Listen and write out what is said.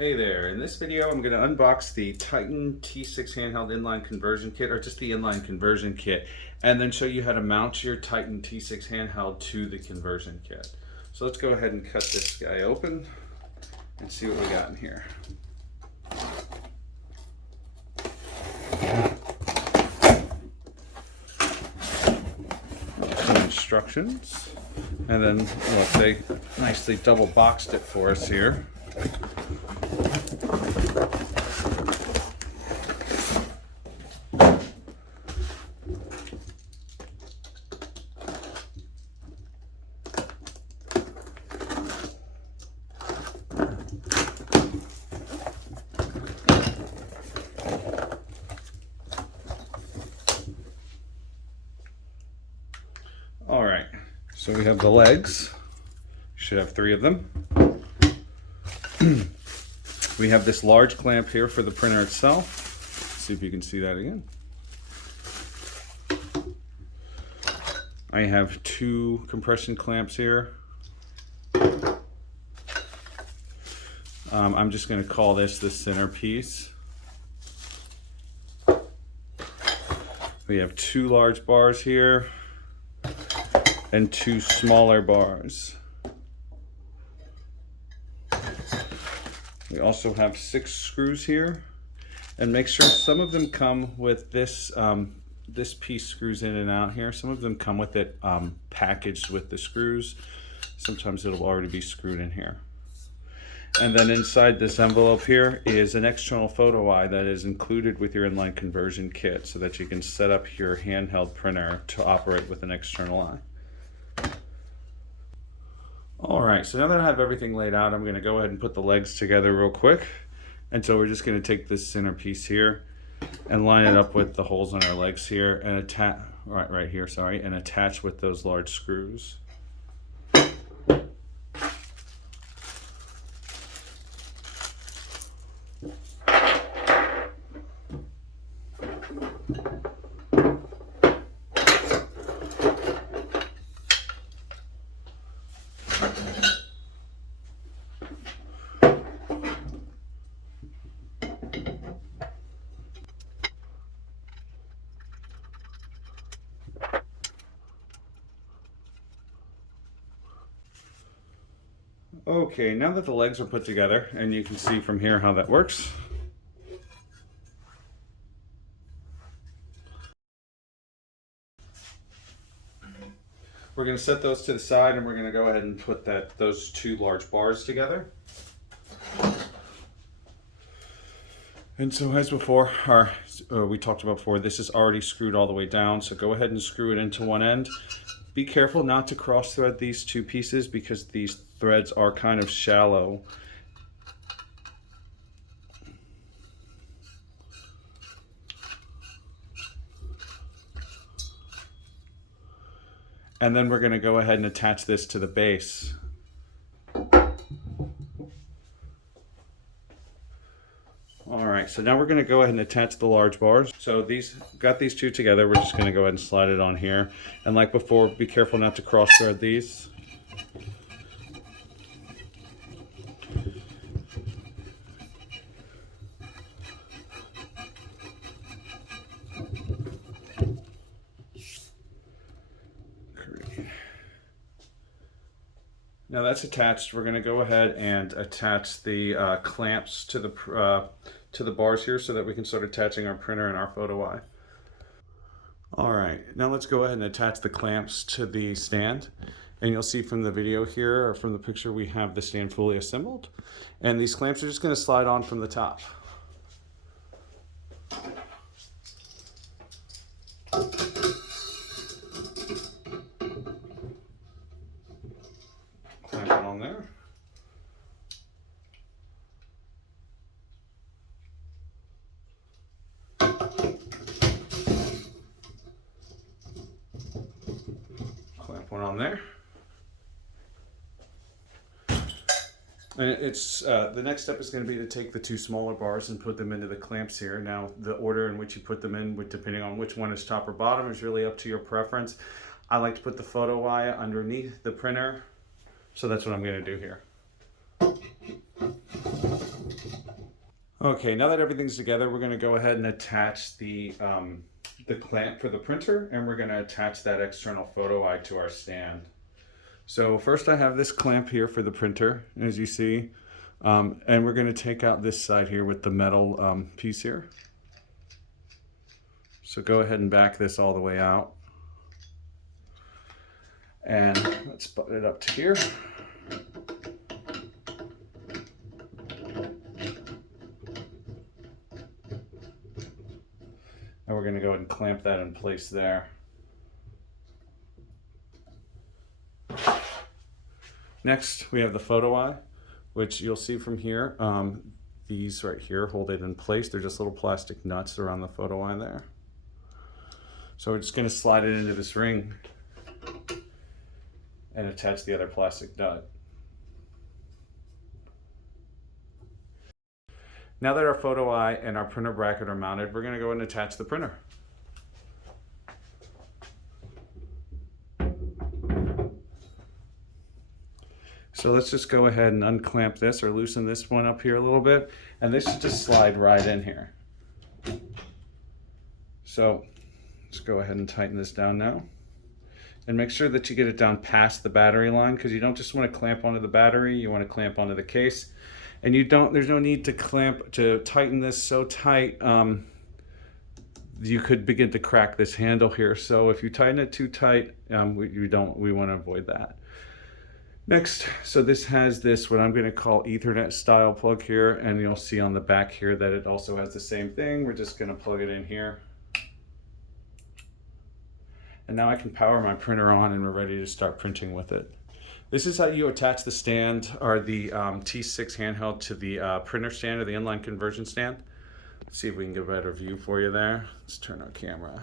Hey there, in this video I'm going to unbox the Titan T6 handheld inline conversion kit, or just the inline conversion kit, and then show you how to mount your Titan T6 handheld to the conversion kit. So let's go ahead and cut this guy open and see what we got in here. Some instructions, and then look, they nicely double boxed it for us here. All right, so we have the legs. Should have 3 of them. We have this large clamp here for the printer itself. Let's see if you can see that again. I have 2 compression clamps here. I'm just going to call this the center piece. We have 2 large bars here and 2 smaller bars. We also have 6 screws here, and make sure some of them come with this this piece screws in and out here. Some of them come with it packaged with the screws. Sometimes it'll already be screwed in here. And then inside this envelope here is an external photo eye that is included with your inline conversion kit, so that you can set up your handheld printer to operate with an external eye. All right, so now that I have everything laid out, I'm going to go ahead and put the legs together real quick. And so we're just going to take this center piece here and line it up with the holes on our legs here and attach right here, sorry, and attach with those large screws. Okay, now that the legs are put together, and you can see from here how that works. We're going to set those to the side, and we're going to go ahead and put those 2 large bars together. And so as before, we talked about before, this is already screwed all the way down, so go ahead and screw it into one end. Be careful not to cross thread these 2 pieces because these threads are kind of shallow. And then we're going to go ahead and attach this to the base. All right, so now we're going to go ahead and attach the large bars. So got these 2 together. We're just going to go ahead and slide it on here. And like before, be careful not to cross thread these. Now that's attached. We're going to go ahead and attach the clamps to the bars here so that we can start attaching our printer and our photo eye. All right, now let's go ahead and attach the clamps to the stand. And you'll see from the video here, or from the picture, we have the stand fully assembled. And these clamps are just going to slide on from the top. Clamp it on there. Clamp one on there. And it's the next step is going to be to take the 2 smaller bars and put them into the clamps here. Now, the order in which you put them in, depending on which one is top or bottom, is really up to your preference. I like to put the photo eye underneath the printer, so that's what I'm going to do here. Okay, now that everything's together, we're going to go ahead and attach the clamp for the printer, and we're going to attach that external photo eye to our stand. So first I have this clamp here for the printer, as you see, and we're going to take out this side here with the metal piece here. So go ahead and back this all the way out. And let's put it up to here. And we're going to go ahead and clamp that in place there. Next, we have the photo eye, which you'll see from here. These right here hold it in place. They're just little plastic nuts around the photo eye there. So we're just going to slide it into this ring and attach the other plastic nut. Now that our photo eye and our printer bracket are mounted, we're going to go and attach the printer. So let's just go ahead and unclamp this or loosen this one up here a little bit, and this should just slide right in here. So let's go ahead and tighten this down now. And make sure that you get it down past the battery line, because you don't just want to clamp onto the battery, you want to clamp onto the case. And there's no need to tighten this so tight you could begin to crack this handle here. So if you tighten it too tight, we want to avoid that. Next, so this has this, what I'm going to call Ethernet style plug here, and you'll see on the back here that it also has the same thing. We're just going to plug it in here. And now I can power my printer on and we're ready to start printing with it. This is how you attach the stand or the T6 handheld to the printer stand or the inline conversion stand. Let's see if we can get a better view for you there. Let's turn our camera.